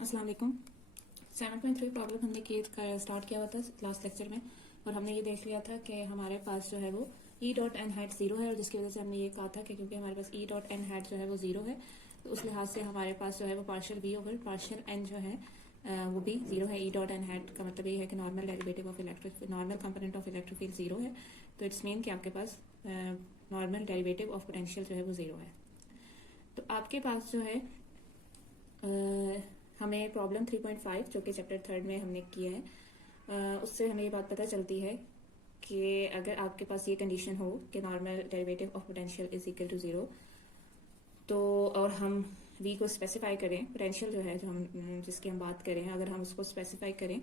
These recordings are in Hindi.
अस्सलाम वालेकुम। 7.3 प्रॉब्लम हमने स्टार्ट किया हुआ था लास्ट लेक्चर में, और हमने ये देख लिया था कि हमारे पास जो है वो e dot n hat zero है, और जिसकी वजह से हमने ये कहा था कि क्योंकि हमारे पास ई डॉट एन हैट जो है वो जीरो है, तो उस लिहाज से हमारे पास जो है वो partial V over partial n जो है वो भी जीरो है। ई डॉट एन हैट का मतलब ये है कि normal derivative of electric normal component of electric field zero है, तो इट्स मीन कि आपके पास नॉर्मल डेरिवेटिव ऑफ पोटेंशियल जो है वो जीरो है। तो आपके पास जो है हमें प्रॉब्लम 3.5 जो कि चैप्टर थर्ड में हमने किया है, उससे हमें ये बात पता चलती है कि अगर आपके पास ये कंडीशन हो कि normal derivative of potential is equal to zero, तो और हम v को स्पेसिफाई करें, पोटेंशियल जो है जो हम जिसकी हम बात करें, अगर हम उसको स्पेसिफाई करें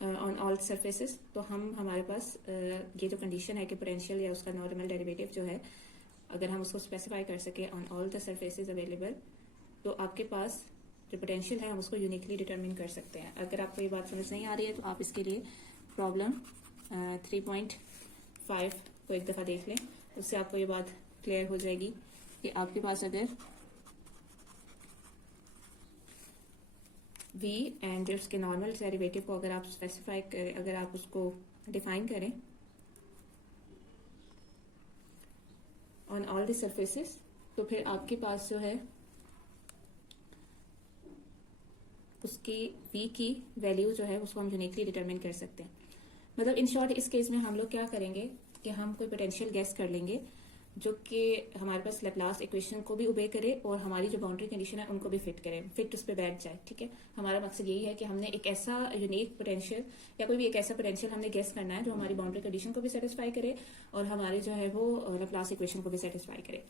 ऑन ऑल सरफेसेस, तो हमारे पास ये जो कंडीशन है कि पोटेंशियल या उसका नॉर्मल डेरिवेटिव जो है अगर हम उसको स्पेसिफाई कर सके on all the surfaces available, तो आपके पास जो पोटेंशियल है हम उसको यूनिकली डिटरमिन कर सकते हैं। अगर आपको ये बात समझ नहीं आ रही है तो आप इसके लिए प्रॉब्लम 3.5 को एक दफ़ा देख लें, उससे आपको ये बात क्लियर हो जाएगी कि आपके पास अगर v एंड उसके नॉर्मल डेरिवेटिव को अगर आप स्पेसिफाई करें, अगर आप उसको डिफाइन करें ऑन ऑल द सरफेसेस, तो फिर आपके पास जो है उसकी v की वैल्यू जो है उसको हम यूनिकली डिटरमिन कर सकते हैं। मतलब इन शॉर्ट इस केस में हम लोग क्या करेंगे कि हम कोई पोटेंशियल गेस कर लेंगे जो कि हमारे पास लैप्लास इक्वेशन को भी ओबे करे और हमारी जो बाउंड्री कंडीशन है उनको भी फिट करे, फिट उस पर बैठ जाए। ठीक है, हमारा मकसद यही है कि हमने एक ऐसा यूनिक पोटेंशियल या कोई भी एक ऐसा पोटेंशियल हमने गेस करना है जो हमारी बाउंड्री कंडीशन को भी सेटिस्फाई करे और हमारे जो है वो लैप्लास इक्वेशन को भी सेटिस्फाई करे।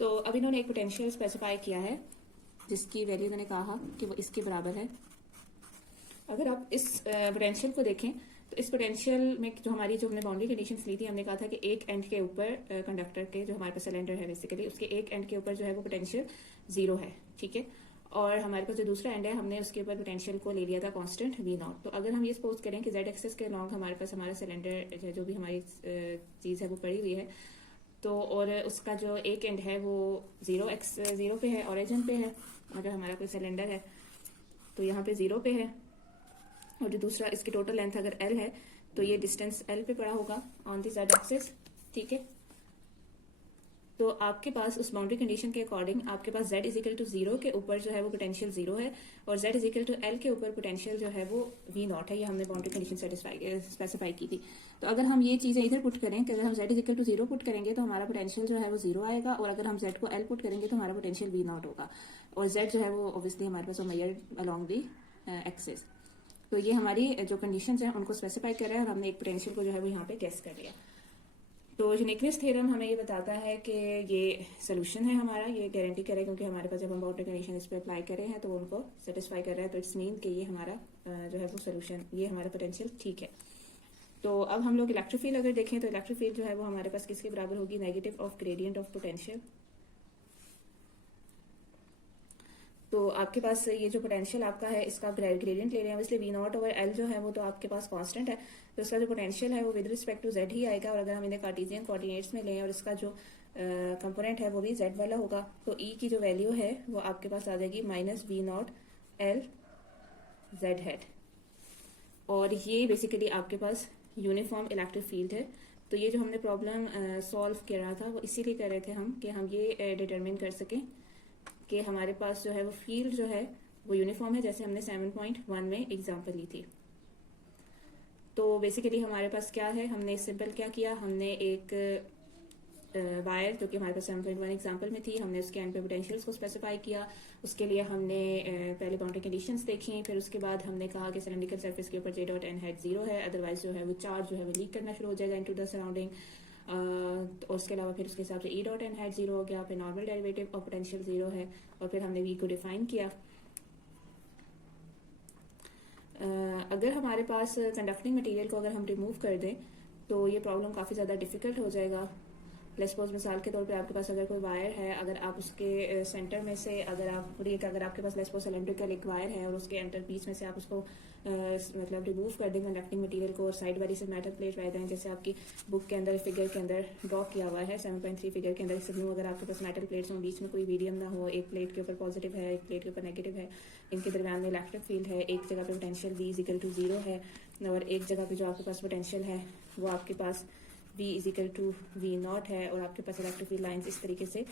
तो अब इन्होंने एक पोटेंशियल स्पेसिफाई किया है जिसकी वैल्यू मैंने कहा कि वो इसके बराबर है। अगर आप इस पोटेंशियल को देखें तो इस पोटेंशियल में जो हमारी जो हमने बाउंड्री कंडीशंस ली थी, हमने कहा था कि एक एंड के ऊपर कंडक्टर के जो हमारे पास सिलेंडर है बेसिकली उसके एक एंड के ऊपर जो है वो पोटेंशियल जीरो है। ठीक है, और हमारे पास जो दूसरा एंड है हमने उसके ऊपर पोटेंशियल को ले लिया था कांस्टेंट वी नॉट। तो अगर हम ये सपोज करें कि जेड एक्सेस के लॉन्ग हमारे पास हमारा सिलेंडर जो भी हमारी चीज़ है वो पड़ी हुई है, तो और उसका जो एक एंड है वो जीरो पे है, ओरिजिन पे है। अगर हमारा कोई सिलेंडर है तो यहाँ पे जीरो पे है, और जो दूसरा इसकी टोटल लेंथ अगर एल है तो ये डिस्टेंस एल पे पड़ा होगा ऑन दी जेड एक्सिस। ठीक है, तो आपके पास उस बाउंड्री कंडीशन के अकॉर्डिंग आपके पास z is equal to zero के ऊपर जो है वो पोटेंशियल जीरो है, और z is equal to L के ऊपर पोटेंशियल जो है वो v नॉट है। ये हमने बाउंड्री कंडीशन स्पेसिफाई की थी। तो अगर हम ये चीजें इधर पुट करें कि अगर हम z is equal to zero put करेंगे तो हमारा पोटेंशियल जो है वो जीरो आएगा, और अगर हम z को l पुट करेंगे तो हमारा पोटेंशियल v नॉट होगा, और z जो है वो ऑब्वियसली हमारे पास मेजर्ड अलोंग दी एक्सिस। तो ये हमारी जो कंडीशंस हैं उनको स्पेसिफाई कर रहा है और हमने एक पोटेंशियल को जो है वो यहाँ पे गेस कर लिया। तो यूनिकनेस थ्योरम हमें ये बताता है कि ये सोल्यूशन है हमारा, ये गारंटी करे क्योंकि हमारे पास जब हम बाउंड्री कंडीशन इस पर अप्लाई कर रहे हैं तो वो उनको सेटिस्फाई कर रहा है, तो इट्स मीन कि ये हमारा जो है वो सोल्यूशन, ये हमारा पोटेंशियल ठीक है। तो अब हम लोग इलेक्ट्रिक फील्ड अगर देखें तो इलेक्ट्रिक फील्ड जो है वो हमारे पास किसके बराबर होगी, negative of gradient of potential. तो आपके पास ये जो पोटेंशियल आपका है इसका ग्रेडियंट ले रहे हैं, इसलिए वी नॉट ओवर एल जो है वो तो आपके पास कांस्टेंट है, तो इसका जो पोटेंशियल है वो विद रिस्पेक्ट टू जेड ही आएगा। और अगर हम इन्हें कार्टेशियन कोऑर्डिनेट्स में लें और इसका जो कंपोनेंट है वो भी जेड वाला होगा, तो ई की जो वैल्यू है वो आपके पास आ जाएगी minus V naught L z head. और ये बेसिकली आपके पास यूनिफॉर्म इलेक्ट्रिक फील्ड है। तो ये जो हमने प्रॉब्लम सॉल्व कर रहा था वो इसीलिए कर रहे थे हम कि हम ये डिटरमिन कर सकें कि हमारे पास जो है वो फील्ड जो है वो यूनिफॉर्म है, जैसे हमने 7.1 में एग्जांपल ली थी। तो बेसिकली हमारे पास क्या है, हमने सिंपल क्या किया, हमने एक वायर जो कि हमारे पास 7.1 एग्जांपल में थी, हमने उसके एंड पे पोटेंशियल्स को स्पेसिफाई किया। उसके लिए हमने पहले बाउंड्री कंडीशंस देखी, फिर उसके बाद हमने कहा कि सिलेंड्रिकल सरफेस के ऊपर J dot n head zero है, अदरवाइज जो है वो चार्ज जो है वो लीक करना शुरू हो जाएगा इनटू द सराउंडिंग। और उसके अलावा फिर उसके हिसाब से e dot n hat zero हो गया, फिर नॉर्मल डेरिवेटिव और पोटेंशियल जीरो है, और फिर हमने वी को डिफाइन किया। अगर हमारे पास कंडक्टिंग मटेरियल को अगर हम रिमूव कर दें तो ये प्रॉब्लम काफ़ी ज़्यादा डिफिकल्ट हो जाएगा, लेट्स सपोज मिसाल के तौर पे आपके पास अगर कोई वायर है, अगर आप उसके सेंटर में से अगर आपके पास लेट्स सपोज सिलेंड्रिकल एक वायर है और उसके एंटर बीच में से आप उसको मतलब रिमूव कर दें कंडक्टिंग मटेरियल को और साइड वाली से मेटल प्लेट रह दें, जैसे आपकी बुक के अंदर फिगर के अंदर ड्रॉ किया हुआ है 7.3 फिगर के अंदर। इसे न्यू अगर आपके पास मेटल प्लेट्स में बीच में कोई मीडियम ना हो, एक प्लेट के ऊपर पॉजिटिव है, एक प्लेट के ऊपर नेगेटिव है, इनके दरमियान में इलेक्ट्रिक फील्ड है, एक जगह पे potential V is equal to 0 है और एक जगह पे जो आपके पास पोटेंशियल है वो आपके पास V is equal to V0 है और आपके पास इलेक्ट्रिक फील्ड लाइंस इस तरीके से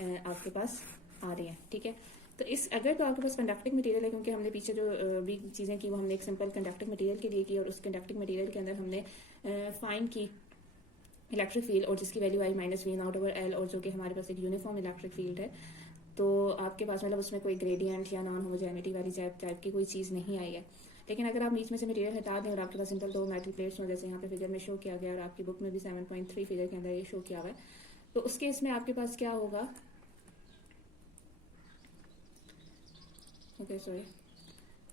आपके पास आ रही हैं, ठीक है। तो इस अगर तो आपके पास कंडक्टिंग मटेरियल है, क्योंकि हमने पीछे जो भी चीज़ें की वो हमने एक सिंपल कंडक्टिंग मटेरियल के लिए की और उस कंडक्टिंग मटेरियल के अंदर हमने फाइंड की इलेक्ट्रिक फील्ड और जिसकी वैल्यू आई माइनस V0/L और जो कि हमारे पास एक यूनिफॉर्म इलेक्ट्रिक फील्ड है। तो आपके पास मतलब उसमें कोई ग्रेडियंट या नॉन होमोजेनिटी वाली टाइप की कोई चीज़ नहीं आई है। लेकिन अगर आप बीच में से मटेरियल हटा दें और आपके पास सिंपल 2 मेटल प्लेट्स हों, जैसे यहाँ पे फिगर में शो किया गया और आपकी बुक में भी 7.3 फिगर के अंदर ये शो किया हुआ है, तो उस केस में आपके पास क्या होगा, ओके सॉरी,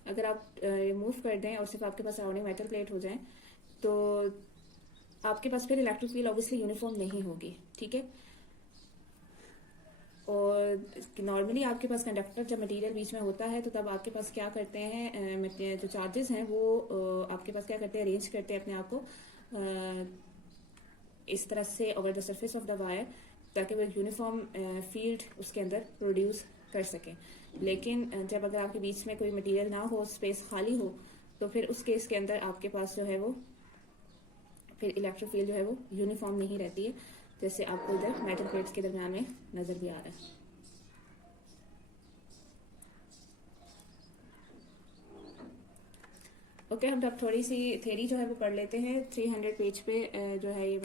अगर आप रिमूव कर दें और सिर्फ आपके पास सराउंडिंग मेटल प्लेट हो जाए तो आपके पास फिर इलेक्ट्रिक फील्ड ऑब्वियसली यूनिफॉर्म नहीं होगी, ठीक है। और नॉर्मली आपके पास कंडक्टर जब मटेरियल बीच में होता है तो तब आपके पास क्या करते हैं, जो चार्जेस हैं वो आपके पास क्या करते हैं, अरेंज करते हैं अपने आप को इस तरह से over the surface of the wire, ताकि वो यूनिफॉर्म फील्ड उसके अंदर प्रोड्यूस कर सकें। लेकिन जब अगर आपके बीच में कोई मटेरियल ना हो, स्पेस खाली हो, तो फिर उस केस के अंदर आपके पास जो है वो फिर इलेक्ट्रिक फील्ड जो है वो यूनिफॉर्म नहीं रहती है, जैसे आपको इधर मेटल प्लेट्स के दरमियान में नजर भी आ रहा है। ओके, हम अब थोड़ी सी थ्योरी जो है वो पढ़ लेते हैं। 300 पेज पे जो है ये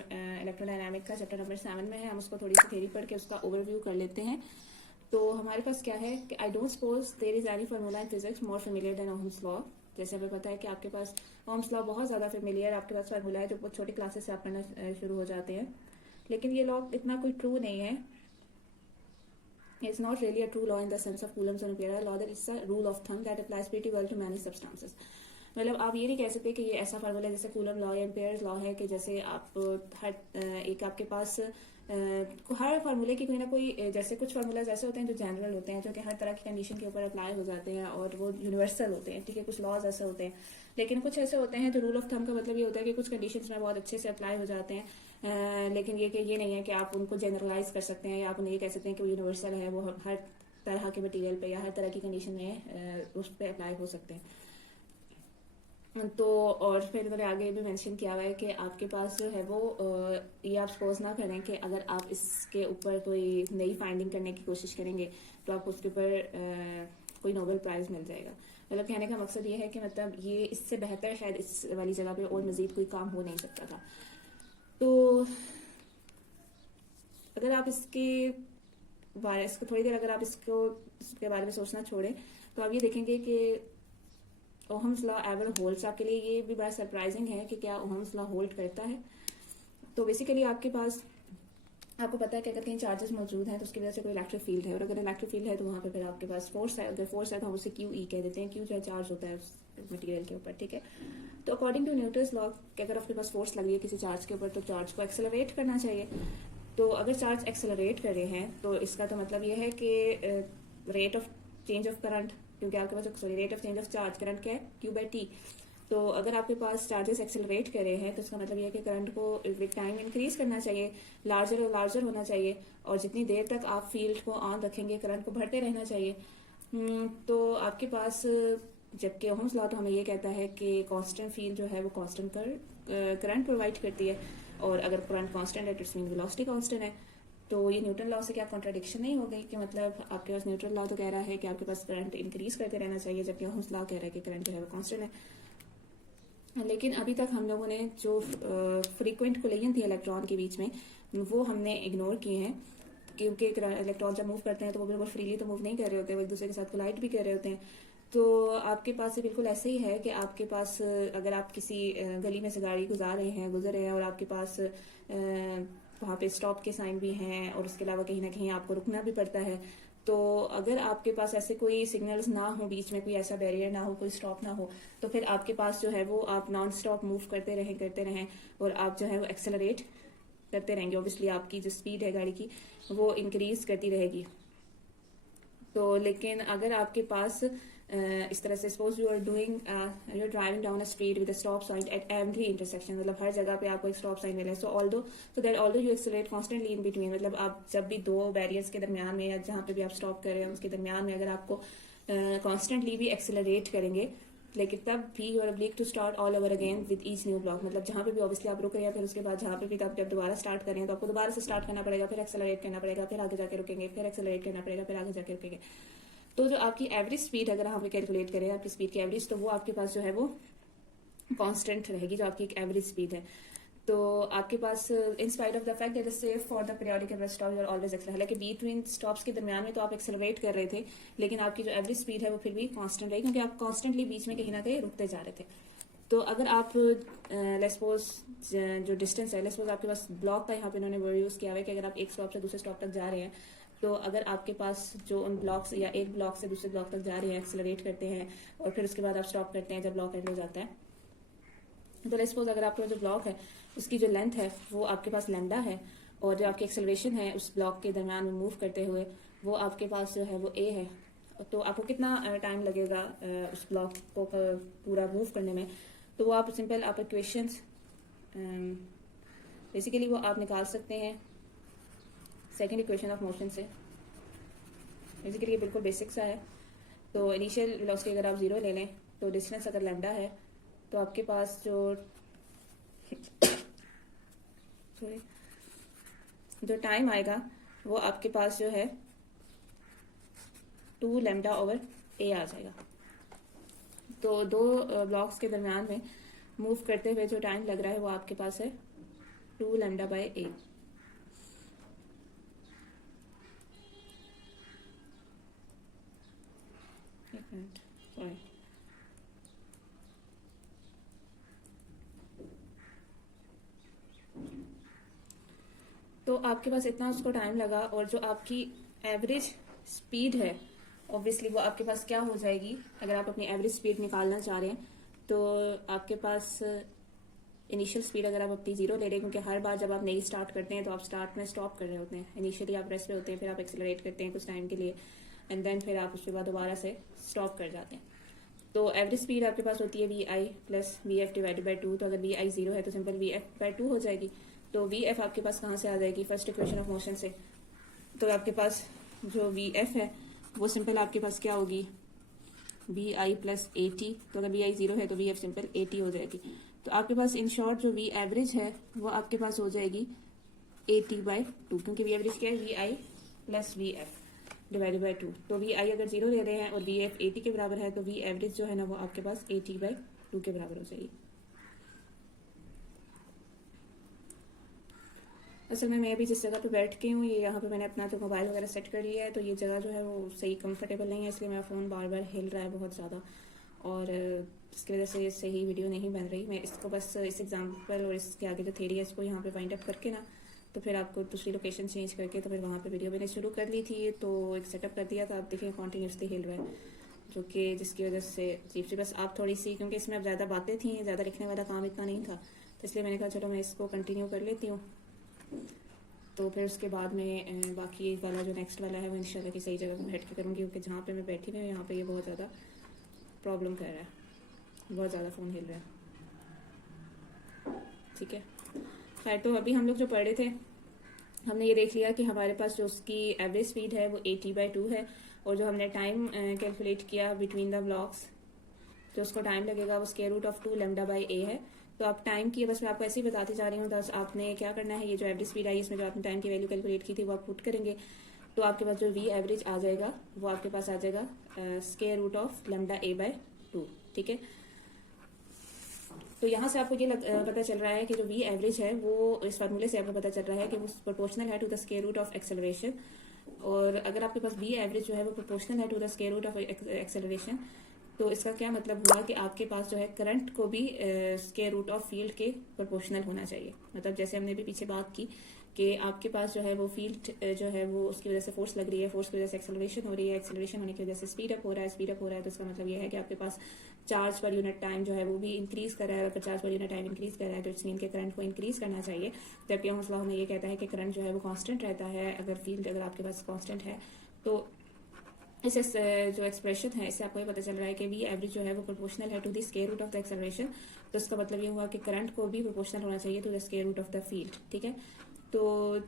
इलेक्ट्रोडायनामिक का चैप्टर नंबर 7 में है। हम उसको थोड़ी सी थ्योरी पढ़ के उसका ओवरव्यू कर लेते हैं। तो हमारे पास क्या है कि I don't suppose there is any formula in physics more familiar than Ohm's law. जैसे हमें पता है कि आपके पास ओहम्स लॉ बहुत ज़्यादा फेमिलियर आपके पास फार्मूला है जो बहुत छोटी क्लासेस से आप पढ़ना शुरू हो जाते हैं, लेकिन ये लॉ इतना कोई ट्रू नहीं है। It's not really a true law in the sense of Coulomb's and Ampere law, that it's a rule of thumb that applies pretty well to many substances. मतलब आप ये नहीं कह सकते कि ये ऐसा फार्मूला जैसे कूलम लॉ या एम्पेयर्स लॉ है कि जैसे आप हर एक आपके पास हर फार्मूले की कोई ना कोई, जैसे कुछ फार्मूलाज ऐसे होते हैं जो जनरल होते हैं, जो कि हर तरह की कंडीशन के ऊपर अप्लाई हो जाते हैं और वो यूनिवर्सल होते हैं, ठीक है। कुछ लॉज ऐसे होते हैं, लेकिन कुछ ऐसे होते हैं जो रूल ऑफ थंब का मतलब ये होता है कि कुछ कंडीशंस में बहुत अच्छे से अप्लाई हो जाते हैं, लेकिन ये नहीं है कि आप उनको जनरलाइज कर सकते हैं या आप उन्हें ये कह सकते हैं कि वो यूनिवर्सल है, वो हर तरह के मटीरियल पे या हर तरह की कंडीशन में उस पर अप्लाई हो सकते हैं। तो और फिर मैंने आगे भी मेंशन किया हुआ है कि आपके पास जो है वो ये आप सपोज ना करें कि अगर आप इसके ऊपर कोई नई फाइंडिंग करने की कोशिश करेंगे तो आपको उसके ऊपर कोई नोबेल प्राइज मिल जाएगा। मतलब कहने का मकसद ये है कि मतलब ये इससे बेहतर शायद इस वाली जगह पे और मजीद कोई काम हो नहीं सकता था। तो अगर आप इसको थोड़ी देर अगर आप इसके बारे में सोचना छोड़ें तो आप ये देखेंगे कि ओहम्स लॉ एवर होल्ड्स। आपके लिए ये भी बड़ा सरप्राइजिंग है कि क्या ओहम्स लॉ होल्ड करता है। तो बेसिकली आपके पास आपको पता है कि अगर कहीं चार्जेस मौजूद हैं तो उसकी वजह से कोई इलेक्ट्रिक फील्ड है, और अगर इलेक्ट्रिक फील्ड है तो वहाँ पे फिर आपके पास फोर्स है। अगर फोर्स है तो हम उसे क्यू ई कह देते हैं। क्यू जो है चार्ज होता है उस मटेरियल के ऊपर, ठीक है। तो अकॉर्डिंग टू न्यूटन्स लॉ कि अगर आपके पास फोर्स लग रही है किसी चार्ज के ऊपर तो चार्ज को एक्सेलरेट करना चाहिए। तो अगर चार्ज एक्सेलरेट कर रहे हैं तो इसका तो मतलब ये है कि rate of change of current, क्योंकि आपके पास rate of change of charge current क्या है, Q/T। तो अगर आपके पास चार्जेस एक्सेलरेट कर रहे हैं तो इसका मतलब ये है कि करंट को विद टाइम इंक्रीज करना चाहिए, लार्जर और लार्जर होना चाहिए, और जितनी देर तक आप फील्ड को ऑन रखेंगे करंट को बढ़ते रहना चाहिए। तो आपके पास जबकि ओहम्स लॉ तो हमें ये कहता है कि कांस्टेंट फील्ड जो है वो कांस्टेंट करंट प्रोवाइड करती है, और अगर करंट कांस्टेंट है तो इट्स मीन वेलोसिटी कांस्टेंट है। तो ये न्यूटन लॉ से क्या कॉन्ट्राडिक्शन नहीं हो गई कि मतलब आपके पास न्यूटन लॉ तो कह रहा है कि आपके पास करंट इंक्रीज करते रहना चाहिए, जबकि ओहम्स लॉ कह रहा है कि करंट जो है वो कांस्टेंट है। लेकिन अभी तक हम लोगों ने जो फ्रीक्वेंट कोलिजन थी इलेक्ट्रॉन के बीच में वो हमने इग्नोर किए हैं, क्योंकि इलेक्ट्रॉन जब मूव करते हैं तो वो बिल्कुल फ्रीली तो मूव नहीं कर रहे होते, वो एक दूसरे के साथ कोलाइड भी कर रहे होते हैं। तो आपके पास बिल्कुल ऐसे ही है कि आपके पास अगर आप किसी गली में से गाड़ी गुजर रहे हैं और आपके पास वहाँ पे स्टॉप के साइन भी हैं और उसके अलावा कहीं ना कहीं आपको रुकना भी पड़ता है। तो अगर आपके पास ऐसे कोई सिग्नल्स ना हो, बीच में कोई ऐसा बैरियर ना हो, कोई स्टॉप ना हो, तो फिर आपके पास जो है वो आप नॉन स्टॉप मूव करते रहें और आप जो है वो एक्सेलरेट करते रहेंगे, ऑब्वियसली आपकी जो स्पीड है गाड़ी की वो इंक्रीज करती रहेगी। तो लेकिन अगर आपके पास इस तरह से suppose you are driving down a street with a stop sign at every intersection, मतलब हर जगह पे आपको एक स्टॉप साइन मिला है, सो although you accelerate constantly in between, मतलब आप जब भी दो बैरियर्स के दरमियान में या जहाँ पे भी आप स्टॉप कर रहे हैं उसके दरमियान में अगर आपको कॉन्स्टेंटली भी एक्सेलरेट करेंगे, लेकिन तब भी you are obliged to start all over again with each new block, मतलब जहाँ पे भी ऑब्वियसली आप रुक रहे हैं फिर उसके बाद जहाँ पे भी आप जब दोबारा स्टार्ट करें तो आपको दोबारा से स्टार्ट करना पड़ेगा, फिर एक्सेलरेट करना पड़ेगा, फिर आगे जाके रुकेंगे, फिर एक्सेलरेट करना पड़ेगा, फिर आगे जाके रुकेंगे। तो जो आपकी एवरेज स्पीड अगर हम कैलकुलेट करें आपकी स्पीड की एवरेज, तो वो आपके पास जो है वो कांस्टेंट रहेगी, जो आपकी एक एवरेज स्पीड है। तो आपके पास in spite of the fact that is safe for the periodic average stop you are always accelerate, हालांकि बीटवीन स्टॉप्स के दरमियान में तो आप एक्सेलरेट कर रहे थे, लेकिन आपकी जो एवरेज स्पीड है वो फिर भी कांस्टेंट रही, क्योंकि आप कॉन्स्टेंटली बीच में कहीं ना कहीं रुकते जा रहे थे। तो अगर आप लेट्स सपोज जो डिस्टेंस है, लेट्स सपोज आपके पास ब्लॉक का यहाँ पे इन्होंने वर्ड यूज किया हुआ है कि अगर आप एक स्टॉप से दूसरे स्टॉप तक जा रहे हैं, तो अगर आपके पास जो उन ब्लॉक्स या एक ब्लॉक से दूसरे ब्लॉक तक जा रहे हैं, एक्सेलरेट करते हैं और फिर उसके बाद आप स्टॉप करते हैं जब ब्लॉक एंड हो जाता है, तो लेट्स सपोज अगर आपका जो ब्लॉक है उसकी जो लेंथ है वो आपके पास लैम्डा है, और जो आपकी एक्सेलरेशन है उस ब्लॉक के दरमियान में मूव करते हुए वो आपके पास जो है वो ए है, तो आपको कितना टाइम लगेगा उस ब्लॉक को पूरा मूव करने में, तो वो आप सिंपल आप इक्वेशंस बेसिकली वो आप निकाल सकते हैं सेकेंड इक्वेशन ऑफ मोशन से। बेसिकली ये बिल्कुल बेसिक सा है। तो इनिशियल वेलोसिटी अगर आप 0 ले लें, तो डिस्टेंस अगर लैम्डा है, तो आपके पास जो टाइम आएगा वो आपके पास जो है 2 लैम्डा ओवर ए आ जाएगा। तो दो ब्लॉक्स के दरमियान में मूव करते हुए जो टाइम लग रहा है वो आपके पास है 2 लैम्डा बाय ए। सॉरी, तो आपके पास इतना उसको टाइम लगा, और जो आपकी एवरेज स्पीड है ऑब्वियसली वो आपके पास क्या हो जाएगी, अगर आप अपनी एवरेज स्पीड निकालना चाह रहे हैं तो आपके पास इनिशियल स्पीड अगर आप अपनी 0 ले रहे हैं, क्योंकि हर बार जब आप नई स्टार्ट करते हैं तो आप स्टार्ट में स्टॉप कर रहे होते हैं, इनिशियली आप रेस्ट पे होते हैं, फिर आप एक्सेलरेट करते हैं कुछ टाइम के लिए एंड देन फिर आप उसके बाद दोबारा से स्टॉप कर जाते हैं। तो एवरेज स्पीड आपके पास होती है v i plus v f divided by 2, तो अगर वी आई 0 है तो सिंपल वी एफ बाई 2 हो जाएगी। तो वी एफ आपके पास कहाँ से आ जाएगी, फर्स्ट इक्वेशन ऑफ मोशन से। तो आपके पास जो वी एफ है वो सिंपल आपके पास क्या होगी, v i plus a t, तो अगर वी आई 0 है तो v f simple a t हो जाएगी। तो आपके पास इन शॉर्ट जो वी एवरेज है वो आपके पास हो जाएगी ए टी बाई 2, क्योंकि वी एवरेज क्या है, v i plus v f divided by 2। तो वी आई अगर 0 ले रहे हैं और वी एफ 80 के बराबर है, तो वी एवरेज जो है ना वो आपके पास 80 बाई 2 के बराबर हो जाएगी। असल में मैं अभी जिस जगह पे बैठ के हूँ, ये यहाँ पे मैंने अपना तो मोबाइल वगैरह सेट कर लिया है, तो ये जगह जो है वो सही कंफर्टेबल नहीं है, इसलिए मेरा फ़ोन बार बार हिल रहा है बहुत ज़्यादा, और इसकी वजह से सही वीडियो नहीं बन रही। मैं इसको बस इस एग्जाम्पल और इसके आगे जो थ्योरी है इसको यहाँ पे फाइंड अप करके ना, तो फिर आपको दूसरी लोकेशन चेंज करके तो फिर वहाँ पे वीडियो मैंने शुरू कर ली थी, तो एक सेटअप कर दिया था, आप देखिए कॉन्टीन्यूसली हिल रहा है, जो कि जिसकी वजह से अजीब सी बस आप थोड़ी सी, क्योंकि इसमें अब ज़्यादा बातें थी, ज़्यादा लिखने वाला काम इतना नहीं था, तो इसलिए मैंने कहा चलो मैं इसको कंटिन्यू कर लेती हूँ, तो फिर उसके बाद में बाकी वाला जो नेक्स्ट वाला है वो इंशाल्लाह की सही जगह पर बैठ के करूँगी, क्योंकि जहाँ पे मैं बैठी हुई हूँ यहाँ पे ये बहुत ज़्यादा प्रॉब्लम कर रहा है, बहुत ज़्यादा फ़ोन हिल रहा है। ठीक है, खैर तो अभी हम लोग जो पढ़ रहे थे हमने ये देख लिया कि हमारे पास जो उसकी एवरेज स्पीड है वो 80/2 है, और जो हमने टाइम कैलकुलेट किया बिटवीन द ब्लॉक्स, जो उसको टाइम लगेगा वो square root of 2 lambda by A है। तो आप टाइम की, बस मैं आपको ऐसे ही बताती जा रही हूँ, बस आपने क्या करना है, ये जो एवरेज स्पीड आई इसमें जो आपने टाइम की वैल्यू कैलकुलेट की थी वो आप पुट करेंगे, तो आपके पास जो वी एवरेज आ जाएगा वो आपके पास आ जाएगा square root of lambda a by 2। ठीक है, तो यहाँ से आपको ये पता चल रहा है कि जो वी एवरेज है वो इस फार्मूले से आपको पता चल रहा है कि वो प्रोपोर्शनल है to the square root of acceleration, और अगर आपके पास वी एवरेज जो है वो प्रोपोर्शनल है to the square root of acceleration, तो इसका क्या मतलब हुआ कि आपके पास जो है करंट को भी स्क्वायर रूट ऑफ फील्ड के प्रोपोर्शनल होना चाहिए। मतलब जैसे हमने भी पीछे बात की कि आपके पास जो है वो फील्ड जो है वो उसकी वजह से फोर्स लग रही है, फोर्स की वजह से एक्सेलरेशन हो रही है, एक्सेलरेशन होने की वजह से स्पीड अप हो रहा है, स्पीड अप हो रहा है तो इसका मतलब ये है कि आपके पास चार्ज पर यूनिट टाइम जो है वो भी इंक्रीज कर रहा है। अगर charge per unit time increase कर रहा है तो इट्स मीन के करंट को इंक्रीज करना चाहिए। जबकि ओम्स लॉ हमें ये कहता है कि करंट जो है वो कांस्टेंट रहता है। अगर फील्ड अगर आपके पास कांस्टेंट है तो इस जो एक्सप्रेशन है इससे आपको ये पता चल रहा है कि वी एवरेज जो है वो प्रोपोर्शनल है to the square root of the acceleration. तो इसका मतलब ये हुआ कि करंट को भी प्रोपोर्शनल होना चाहिए to the square root of the field. ठीक है, तो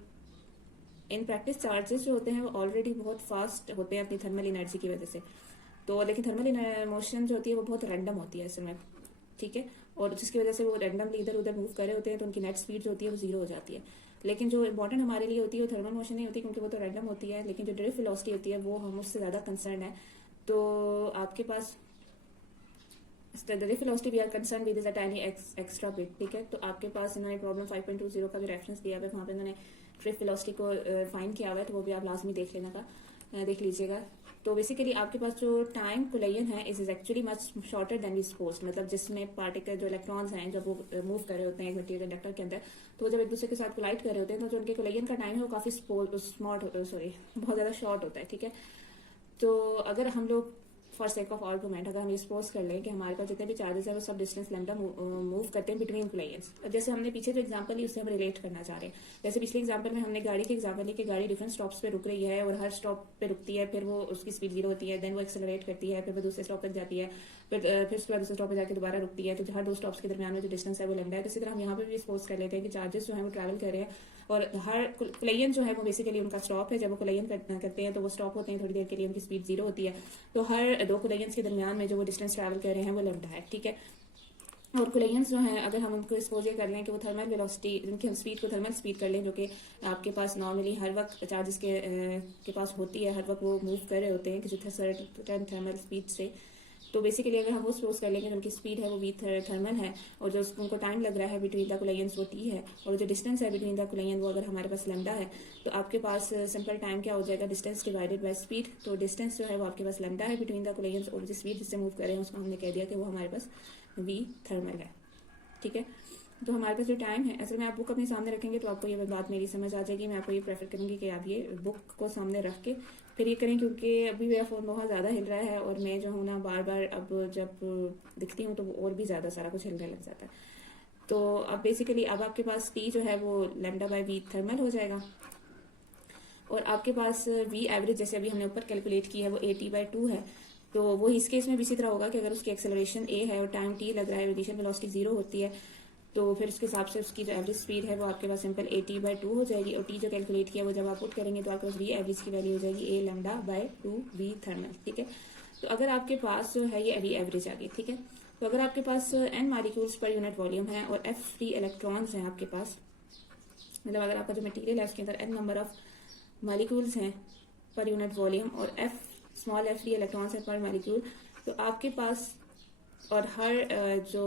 इन प्रैक्टिस चार्जेस जो होते हैं वो ऑलरेडी बहुत फास्ट होते हैं अपनी थर्मल एनर्जी की वजह से। तो लेकिन थर्मल मोशन जो होती है वो बहुत रैंडम होती है असल में। ठीक है, और जिसकी वजह से वो रैंडमली इधर उधर मूव कर रहे होते हैं तो उनकी नेट स्पीड जो होती है वो जीरो हो जाती है। लेकिन जो इंपॉर्टेंट हमारे लिए होती है वो थर्मल मोशन नहीं होती क्योंकि वो तो रैंडम होती है। लेकिन जो ड्रिफ्ट वेलोसिटी होती है वो हम उससे ज़्यादा कंसर्न है। तो आपके पास drift velocity we are concern with is a tiny extra bit. ठीक है, तो आपके पास इन्होंने प्रॉब्लम 5.20 का भी रेफरेंस दिया है, वहाँ पे इन्होंने ड्रिफ्ट वेलोसिटी को फाइंड किया हुआ है, तो वो भी आप लाजमी देख लीजिएगा। तो बेसिकली आपके पास जो टाइम कोलिजन है is actually much shorter than we supposed. मतलब जिसमें पार्टिकल जो इलेक्ट्रॉन्स हैं जब वो मूव कर रहे होते हैं एक मटेरियल कंडक्टर के अंदर, तो जब एक दूसरे के साथ कोलाइड कर रहे होते हैं तो जो उनके कोलिजन का टाइम है वो काफी बहुत ज्यादा शॉर्ट होता है। ठीक है, तो अगर हम लोग फॉर सेक ऑफ आर्गूमेंट अगर हम ये सपोज कर लें कि हमारे पास जितने भी चार्जेस है वो सब डिस्टेंस लैम्डा मूव करते हैं बिटवीन कोलिजन्स। जैसे हमने पीछे जो एग्जांपल ली उससे हम रिलेट करना चाह रहे हैं। जैसे पिछले एग्जांपल में हमने गाड़ी के एग्जांपल ली कि गाड़ी डिफरेंट स्टॉप्स पे रुक रही है और हर स्टॉप पे रुकती है, फिर वो उसकी स्पीड जीरो होती है, देन वो एक्सेलरेट करती है, फिर वो दूसरे स्टॉप तक जाती है, फिर उसके बाद दूसरे स्टॉप पे जाकर दोबारा रुकती है। तो हर दो स्टॉप्स के दरमियान में जो डिस्टेंस है वो लैम्डा है। इसी तरह हम यहाँ पे भी सपोज कर लेते हैं कि चार्जेस जो है वो ट्रैवल कर रहे हैं और हर कोलिजन जो है वो बेसिकली उनका स्टॉप है। जब वो कोलिजन करते हैं तो वो स्टॉप होते हैं, थोड़ी देर के लिए उनकी स्पीड जीरो होती है। तो हर दो कोलिजन्स के दरमियान में जो वो डिस्टेंस ट्रैवल कर रहे हैं वो लैम्डा है। ठीक है, और कोलिजन्स जो हैं अगर हम उनको एक्सपोज कर लें कि वो थर्मल वेलोसिटी उनकी हम स्पीड को थर्मल स्पीड कर लें जो कि आपके पास नॉर्मली हर वक्त चार्जेस के पास होती है, हर वक्त वो मूव कर रहे होते हैं किसी सर्टेन थर्मल स्पीड से। तो बेसिकली अगर हम वो सपोज कर लेंगे उनकी स्पीड है वो वी थर्मल है और जो उनको टाइम लग रहा है बिटवीन द कोलिजन्स वो टी है और जो डिस्टेंस है बिटवीन द कोलिजन वो अगर हमारे पास लैम्डा है तो आपके पास सिंपल टाइम क्या हो जाएगा, डिस्टेंस डिवाइडेड बाय स्पीड। तो डिस्टेंस जो है वो आपके पास लैम्डा है बिटवीन द कोलिजन्स और जो स्पीड जिससे मूव कर रहे हैं उसको हमने कह दिया कि वो हमारे पास वी थर्मल है। ठीक है, तो हमारे पास जो टाइम है असल में आप बुक अपने सामने रखेंगे तो आपको ये बात मेरी समझ आ जाएगी। मैं आपको ये प्रेफर करूंगी कि आप ये बुक को सामने रख के फिर ये करें, क्योंकि अभी मेरा फ़ोन बहुत ज़्यादा हिल रहा है और मैं जो हूँ ना बार बार अब जब दिखती हूँ तो वो और भी ज़्यादा सारा कुछ हिलने लग जाता है। तो अब बेसिकली अब आपके पास टी जो है वो लैम्डा बाय वी थर्मल हो जाएगा और आपके पास वी एवरेज जैसे अभी हमने ऊपर कैलकुलेट की है वो AT/2 है। तो वो इस केस में भी इसी तरह होगा कि अगर उसकी एक्सेलरेशन a है और टाइम t लग रहा है, इनिशियल वेलोसिटी 0 होती है, तो फिर उसके हिसाब से उसकी जो एवरेज स्पीड है वो आपके पास सिंपल AT/2 हो जाएगी और t जो कैलकुलेट किया वो जब आप पुट करेंगे तो आपके पास वी एवरेज की वैल्यू हो जाएगी a lambda by 2 v thermal. ठीक है, तो अगर आपके पास जो है ये वी एवरेज आ गई। ठीक है, तो अगर आपके पास n molecules per unit volume है और f फ्री इलेक्ट्रॉन्स हैं आपके पास, मतलब अगर आपका जो मटीरियल है उसके अंदर n नंबर ऑफ मॉलिक्यूल्स हैं पर यूनिट वॉल्यूम और स्मॉल f फ्री इलेक्ट्रॉन्स है पर मॉलिक्यूल, तो आपके पास और हर जो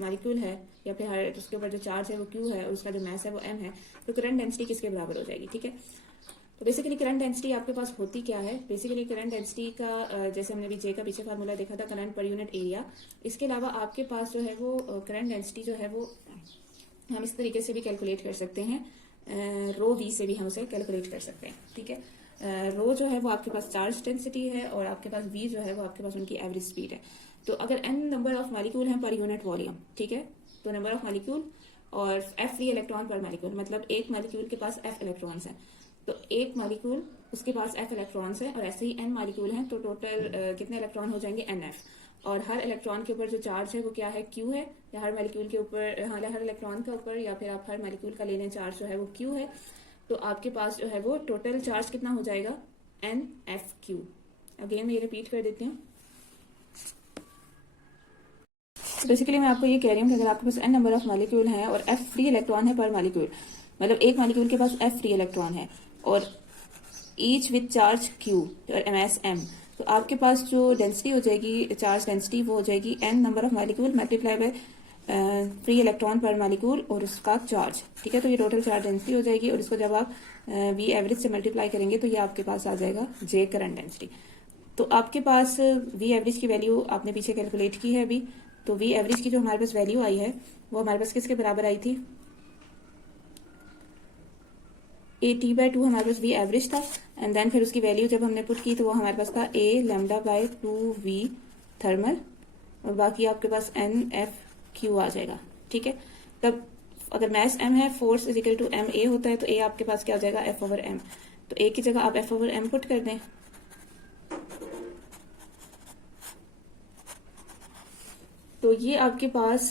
मॉलिक्यूल है या फिर हर उसके ऊपर जो चार्ज है वो Q है और उसका जो मास है वो m है, तो करंट डेंसिटी किसके बराबर हो जाएगी। ठीक है, तो बेसिकली करंट डेंसिटी आपके पास होती क्या है, बेसिकली करंट डेंसिटी का जैसे हमने भी जे का पीछे फार्मूला देखा था करंट पर यूनिट एरिया, इसके अलावा आपके पास जो है वो करंट डेंसिटी जो है वो हम इस तरीके से भी कैलकुलेट कर सकते हैं, रो वी से भी हम उसे कैलकुलेट कर सकते हैं। ठीक है, रो जो है वो आपके पास चार्ज डेंसिटी है और आपके पास वी जो है वो आपके पास उनकी एवरेज स्पीड है। तो अगर n नंबर ऑफ मॉलिक्यूल हैं पर यूनिट वॉल्यूम, ठीक है, तो नंबर ऑफ मॉलिक्यूल और f फ्री इलेक्ट्रॉन पर मॉलिक्यूल, मतलब एक मॉलिक्यूल के पास f इलेक्ट्रॉन्स हैं तो एक मॉलिक्यूल उसके पास f इलेक्ट्रॉन्स है और ऐसे ही n मॉलिक्यूल हैं तो टोटल कितने इलेक्ट्रॉन हो जाएंगे nf। और हर इलेक्ट्रॉन के ऊपर जो चार्ज है वो क्या है, Q है, या हर मॉलिक्यूल के ऊपर हर इलेक्ट्रॉन के ऊपर या फिर आप हर मॉलिक्यूल का ले लें चार्ज जो है वो Q है। तो आपके पास जो है वो टोटल चार्ज कितना हो जाएगा, NFQ। अगेन मैं ये रिपीट कर देती हूँ। बेसिकली मैं आपको ये कह रही हूँ कि अगर आपके पास n नंबर ऑफ मॉलिक्यूल हैं और f फ्री इलेक्ट्रॉन है पर मॉलिक्यूल, मतलब एक मॉलिक्यूल के पास f फ्री इलेक्ट्रॉन है और ईच विद चार्ज Q और मास m, तो आपके पास जो डेंसिटी हो जाएगी, चार्ज डेंसिटी, वो हो जाएगी n number of molecule multiply by free electron पर मॉलिक्यूल और उसका चार्ज। ठीक है, तो ये टोटल चार्ज डेंसिटी हो जाएगी और इसको जब आप वी एवरेज से मल्टीप्लाई करेंगे तो ये आपके पास आ जाएगा J करंट डेंसिटी। तो आपके पास वी एवरेज की वैल्यू आपने पीछे कैलकुलेट की है अभी, तो वी एवरेज की जो हमारे पास वैल्यू आई है वो हमारे पास किसके बराबर आई थी, ए टी बाई टू हमारे पास वी एवरेज था, एंड देन फिर उसकी वैल्यू जब हमने पुट की तो वो हमारे पास था a lambda by two v thermal, और बाकी आपके पास एन एफ क्यू आ जाएगा। ठीक है, तब अगर मैस एम है, force is equal to m a होता है, तो ए आपके पास क्या हो जाएगा, एफ ओवर एम। तो ए की जगह आप एफ ओवर एम पुट कर दें। तो ये आपके पास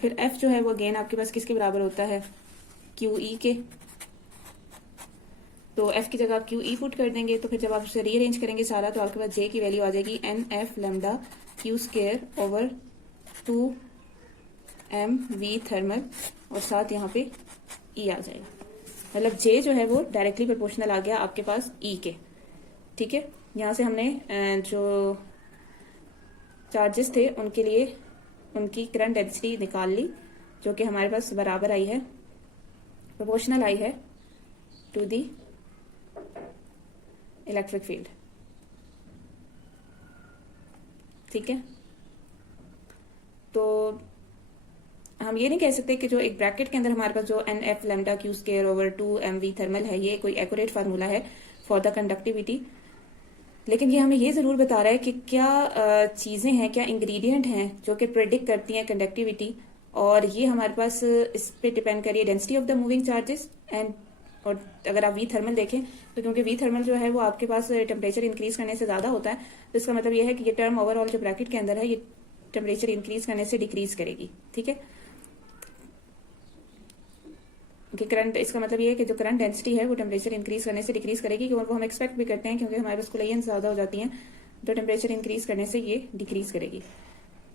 फिर एफ जो है वो अगेन आपके पास किसके बराबर होता है, क्यू ई के। तो एफ की जगह आप क्यू ई पुट कर देंगे, तो फिर जब आप उसे रीअरेंज करेंगे सारा, तो आपके पास जे की वैल्यू आ जाएगी n f lambda q square over 2 m v thermal, और साथ यहाँ पे ई आ जाएगा। मतलब जे जो है वो डायरेक्टली प्रोपोर्शनल आ गया आपके पास ई के। ठीक है, यहाँ से हमने जो चार्जेस थे उनके लिए उनकी करंट डेंसिटी निकाल ली, जो कि हमारे पास बराबर आई है, प्रोपोर्शनल आई है टू दी इलेक्ट्रिक फील्ड। ठीक है, तो हम ये नहीं कह सकते कि जो एक ब्रैकेट के अंदर हमारे पास जो n f lambda q square over 2 m v thermal है, ये कोई एक्यूरेट फार्मूला है फॉर द कंडक्टिविटी, लेकिन ये हमें ये जरूर बता रहा है कि क्या चीजें हैं, क्या इंग्रेडिएंट हैं जो कि प्रेडिक्ट करती हैं कंडक्टिविटी, और ये हमारे पास इस पे डिपेंड करिए density of the moving charges and. और अगर आप वी थर्मल देखें तो क्योंकि वी थर्मल जो है वो आपके पास टेम्परेचर इंक्रीज करने से ज्यादा होता है, तो इसका मतलब ये है कि ये टर्म ओवरऑल जो ब्रैकेट के अंदर है ये टेम्परेचर इंक्रीज करने से डिक्रीज करेगी। ठीक है, कि करंट, इसका मतलब ये है कि जो करंट डेंसिटी है वो टेम्परेचर इंक्रीज करने से डिक्रीज करेगी, और वो हम एक्सपेक्ट भी करते हैं क्योंकि हमारे पास कोलिजन ज्यादा हो जाती हैं, तो टेम्परेचर इंक्रीज करने से ये डिक्रीज करेगी।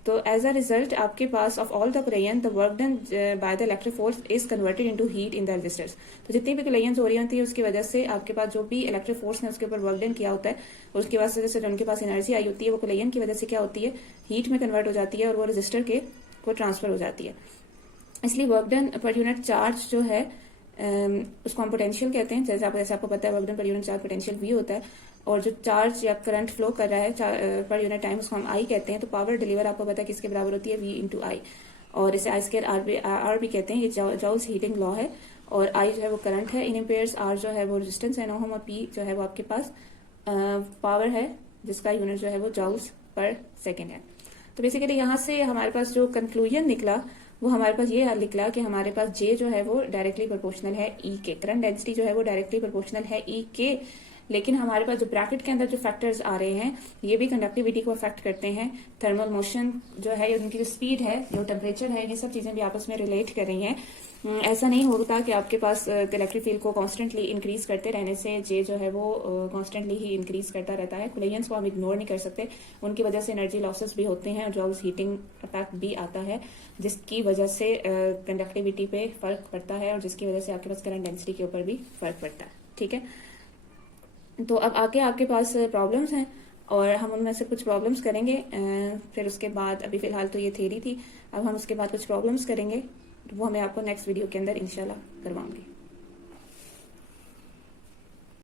तो एज अ रिजल्ट आपके पास of all the collision the work done by the electric force is converted into heat in the resistors. तो जितनी भी कोलिजन हो रही होती है उसकी वजह से आपके पास जो भी इलेक्ट्रिक फोर्स ने उसके ऊपर वर्क डन किया होता है, उसकी वजह से जो उनके पास एनर्जी आई होती है वो कोलिजन की वजह से क्या होती है, हीट में कन्वर्ट हो जाती है, और वो रेजिस्टर के को ट्रांसफर हो जाती है। इसलिए work done per unit charge जो है उसको हम पोटेंशियल कहते हैं। जैसे आपको पता है work done per unit charge potential v होता है, और जो चार्ज या करंट फ्लो कर रहा है पर यूनिट टाइम उसको हम आई कहते हैं। तो पावर डिलीवर आपको पता है किसके बराबर होती है, वी इंटू आई, और इसे आई स्क्वायर आर भी कहते हैं। ये जॉल्स हीटिंग लॉ है, और आई जो है वो करंट है इन एम्पेयर्स, आर जो है वो रेजिस्टेंस है ओहम, और पी जो है वो आपके पास पावर है जिसका यूनिट जो है वो जॉल्स पर सेकेंड है। तो बेसिकली यहाँ से हमारे पास जो कंक्लूजन निकला वो हमारे पास ये निकला कि हमारे पास जे जो है वो डायरेक्टली प्रोपोर्शनल है ई के, करंट डेंसिटी जो है वो डायरेक्टली प्रोपोर्शनल है ई के, लेकिन हमारे पास जो ब्रैकेट के अंदर जो फैक्टर्स आ रहे हैं ये भी कंडक्टिविटी को अफेक्ट करते हैं। थर्मल मोशन जो है, उनकी जो स्पीड है, जो टेम्परेचर है, ये सब चीजें भी आपस में रिलेट कर रही हैं। ऐसा नहीं होता कि आपके पास इलेक्ट्रिक फील्ड को कॉन्स्टेंटली इंक्रीज करते रहने से जे जो है वो कॉन्स्टेंटली ही इंक्रीज करता रहता है। कोलिजन्स को हम इग्नोर नहीं कर सकते, उनकी वजह से एनर्जी लॉसेस भी होते हैं, और जॉल्स हीटिंग इफेक्ट भी आता है, जिसकी वजह से कंडक्टिविटी पे फर्क पड़ता है, और जिसकी वजह से आपके पास करंट डेंसिटी के ऊपर भी फर्क पड़ता है। ठीक है, तो अब आके आपके पास प्रॉब्लम्स हैं, और हम उनमें से कुछ प्रॉब्लम्स करेंगे, फिर उसके बाद, अभी फिलहाल तो ये थ्योरी थी, अब हम उसके बाद कुछ प्रॉब्लम्स करेंगे, वो मैं आपको नेक्स्ट वीडियो के अंदर इंशाल्लाह करवाऊंगी।